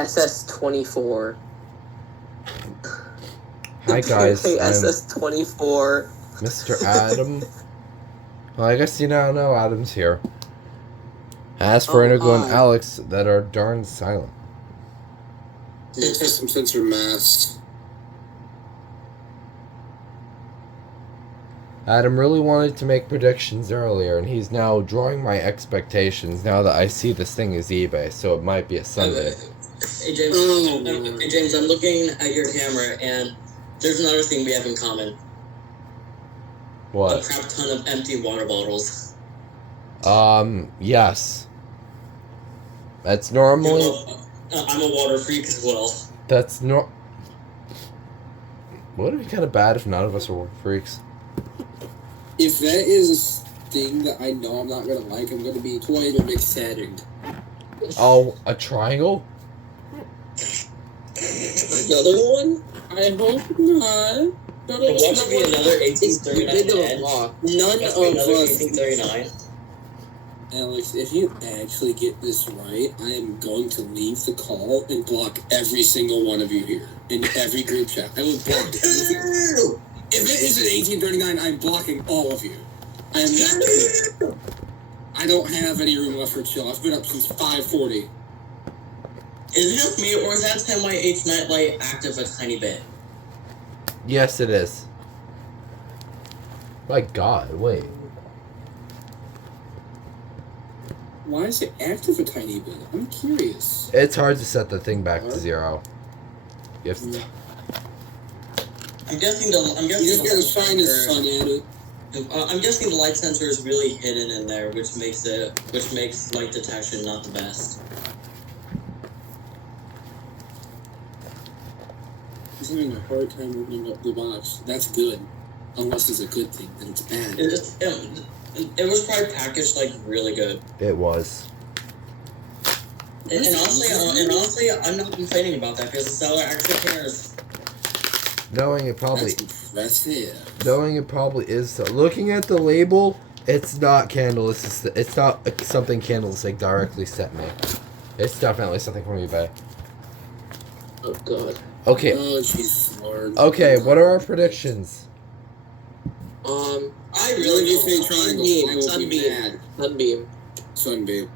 SS-24. Hi guys, I'm SS-24. Mr. Adam. Well, I guess you now know Adam's here. As for Inigo and Alex that are darn silent. Yeah, test some sensor mass. Adam really wanted to make predictions earlier, and he's now drawing my expectations now that I see this thing is eBay, so it might be a Sunday. Hey James, I'm looking at your camera, and there's another thing we have in common. What? A crap ton of empty water bottles. Yes. That's normally... I'm a water freak as well. That's Would it be kind of bad if none of us are water freaks? If that is a thing that I know I'm not gonna like, I'm gonna be quite a bit saddened. Oh, a triangle? Another one? I hope not. What should be another 1839? None of us. 1839. Alex, if you actually get this right, I am going to leave the call and block every single one of you here in every group chat. I will block everything. If it isn't 1839, I'm blocking all of you. I am not. I don't have any room left for chill. I've been up since 5:40. Is it just me, or is that 10Y8's nightlight active a tiny bit? Yes, it is. My God, wait. Why is it active a tiny bit? I'm curious. It's hard to set the thing back to 0. You have to... I'm guessing You just gotta shine the sun at it. I'm guessing the light sensor is really hidden in there, which makes light detection not the best. He's having a hard time opening up the box. That's good. Unless it's a good thing, then it's bad. It was probably packaged like really good. It was. And honestly, I'm not complaining about that because the seller actually cares. Knowing it probably is. Looking at the label, it's not Candlestick. It's not something Candlestick directly sent me. It's definitely something from eBay. Oh God. Okay. Oh Jesus Lord. Okay, what are our predictions? I really do say triangle. Sunbeam. Sunbeam.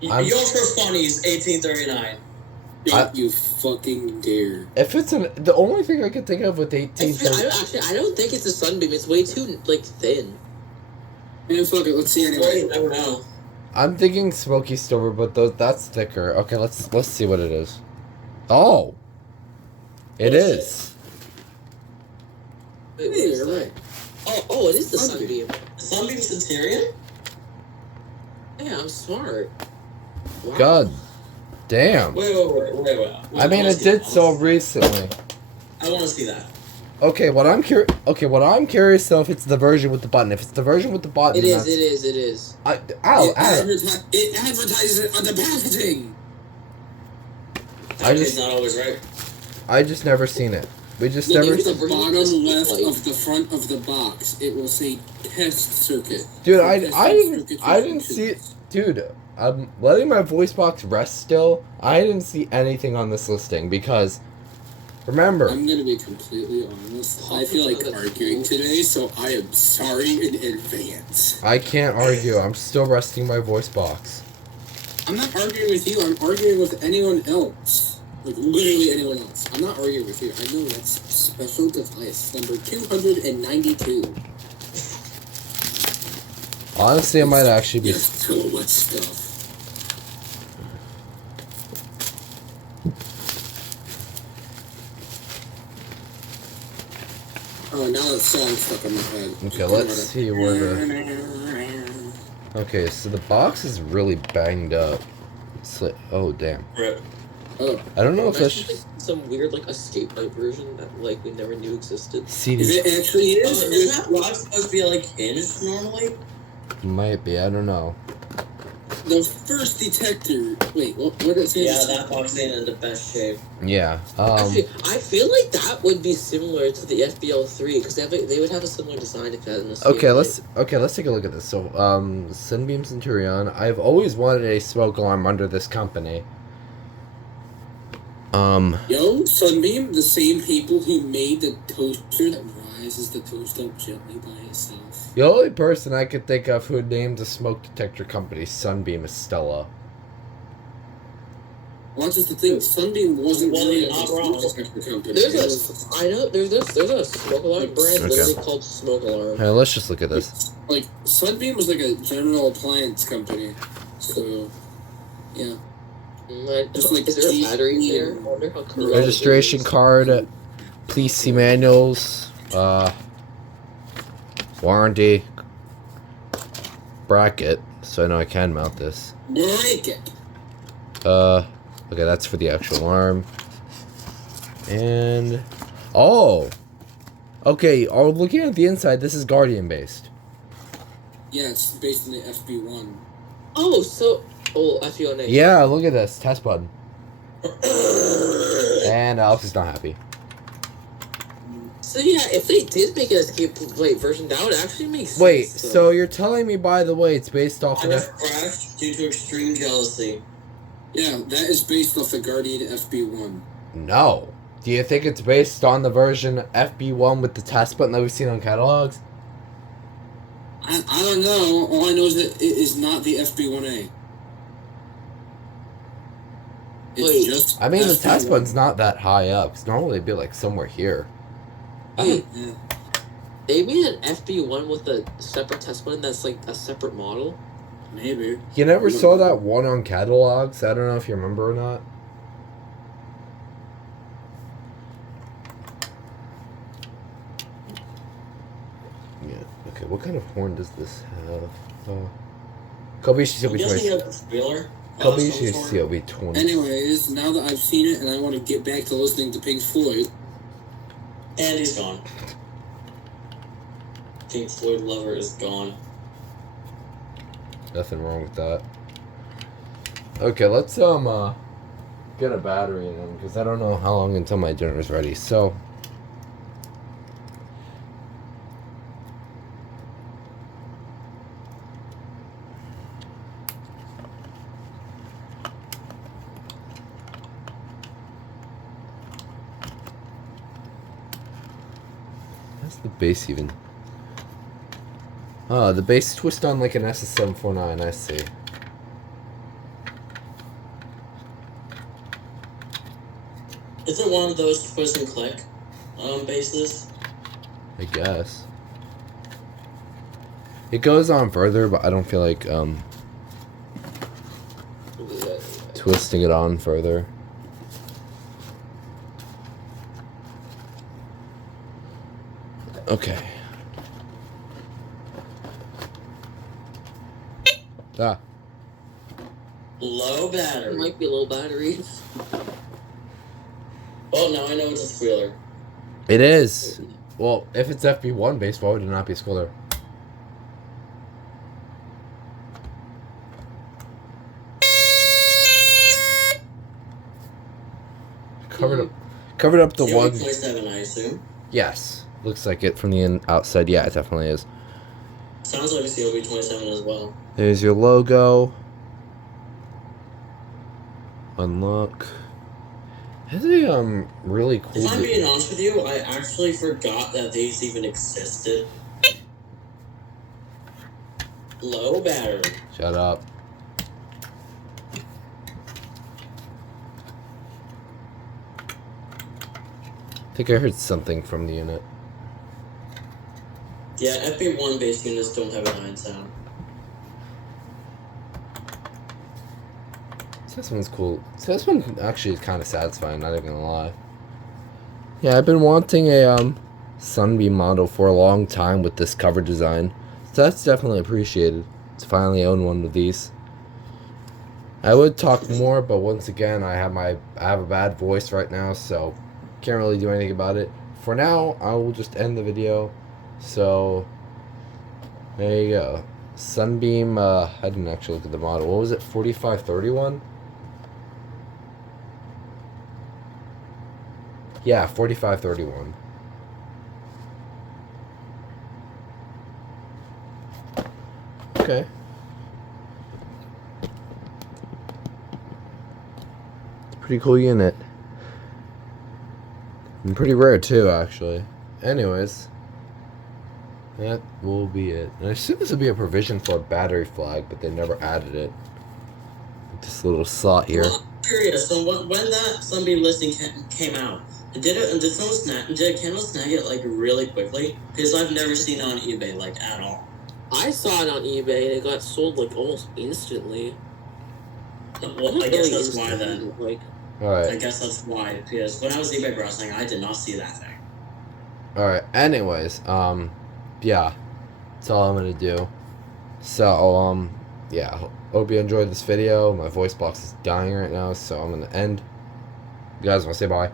Yours for funnies, 1839. Don't you fucking dare. If it's the only thing I could think of with 1839. I don't think it's a Sunbeam. It's way too thin. Man, fuck it. Let's see anyway. You never know. I'm thinking Smoky Silver, but that's thicker. Okay, let's see what it is. Oh, it is. Wait, what is that? Oh, it is the Sunbeam. Sunbeam Centurion? Yeah, I'm smart. Wow. God damn. Wait. I mean, it did so recently. I want to see that. Okay, what I'm curious though if it's the version with the button. If it's the version with the button, it is. It advertises it on the packaging. It's not always right. I just never seen it. We just Look never. at the bottom left of the front of the box. It will say test circuit. Dude, I didn't see it. Dude, I'm letting my voice box rest still. I didn't see anything on this listing because, remember. I'm gonna be completely honest. I feel like arguing today, so I am sorry in advance. I can't argue. I'm still resting my voice box. I'm not arguing with you. I'm arguing with anyone else. Like, literally anyone else. I'm not arguing with you. I know that's special device number 292. Honestly, I might actually be... Yes, cool, what stuff. Oh, now that song's stuck in my head. Okay, let's see where the... Okay, so the box is really banged up. It's like... Oh, damn. Rip. Oh. I don't know if that's... Like some weird, escape pipe version that, we never knew existed. CD. Is it actually is? Is that box supposed to be, hinged normally? Might be, I don't know. The first detector... Wait, what did it say? Yeah, that box ain't in the best shape. Yeah, I feel like that would be similar to the FBL3, because they would have a similar design if it had an escape Okay, pipe. let's take a look at this. So, Sunbeam Centurion. I've always wanted a smoke alarm under this company. Yo, Sunbeam, the same people who made the toaster that rises the toast up gently by itself. The only person I could think of who named a smoke detector company Sunbeam is Stella. Well, that's just the thing. Sunbeam wasn't really a smoke detector company. There's a smoke alarm brand literally called Smoke Alarm. Hey, let's just look at this. Like, Sunbeam was like a general appliance company. So, yeah. Just like, is there a battery in there? I wonder how corrosive Registration card, please see manuals, warranty, bracket, so I know I can mount this. Bracket. Okay, that's for the actual alarm. And oh, okay. Oh, looking at the inside, this is Guardian based. Yeah, it's based on the FB1. Oh, so FB1A. Yeah, look at this test button. And Alex is not happy. So yeah, if they did make an escape plate version, that would actually make sense. Wait, so you're telling me, by the way, it's based off I of have crashed due to extreme jealousy. Yeah, that is based off the Guardian FB1. No. Do you think it's based on the version FB1 with the test button that we've seen on catalogs? I don't know. All I know is that it is not the FB1A. It's just I mean, the FB1. test button's not that high up. It's normally it'd be like somewhere here. Hey, Yeah. they made an FB1 with a separate test button that's like a separate model. Maybe. You never saw that one on catalogs? I don't know if you remember or not. Yeah. Okay, what kind of horn does this have? Kobayashi Doesn't he COB20. have a spoiler? Kobayashi COB20. Anyways, now that I've seen it and I want to get back to listening to Pink Floyd. And he's gone. Pink Floyd lover is gone. Nothing wrong with that. Okay, let's get a battery in them because I don't know how long until my dinner's ready. So how's the bass even? Oh, the bass twist on like an SS749, I see. Is it one of those twist and click bases? I guess. It goes on further, but I don't feel like twisting it on further. Okay. Ah. Low It battery. might be low battery. Oh, now I know it's a squealer. It is. Well, if it's FB1 based, why would it not be a squealer? Covered up the one. 0.7, I assume. Yes, looks like it from the outside. Yeah, it definitely is. Sounds like a COB27 as well. There's your logo. Unlock. Has a really cool. If I'm being honest with you, I actually forgot that these even existed. Low battery. Shut up. I think I heard something from the unit. Yeah, FB1 based units don't have a 9 sound. This one's cool. So this one actually is kind of satisfying, not even gonna lie. Yeah, I've been wanting a Sunbeam model for a long time with this cover design. So that's definitely appreciated to finally own one of these. I would talk more, but once again, I have a bad voice right now, so can't really do anything about it. For now, I will just end the video. So there you go. Sunbeam, I didn't actually look at the model. What was it? 4531? Yeah, 4531. Okay. It's a pretty cool unit. And pretty rare too, actually. Anyways, that will be it. And I assume this would be a provision for a battery flag, but they never added it. This little slot here. Well, I'm curious. So when that Sunbeam listing came out, did someone snag? Did Kendall snag it like really quickly? Because I've never seen it on eBay like at all. I saw it on eBay and it got sold like almost instantly. Well, I guess that's why then. Like, Alright. I guess that's why. Because when I was eBay browsing, I did not see that thing. Alright, anyways, yeah. That's all I'm gonna do. So, yeah. Hope you enjoyed this video. My voice box is dying right now, so I'm gonna end. You guys wanna say bye?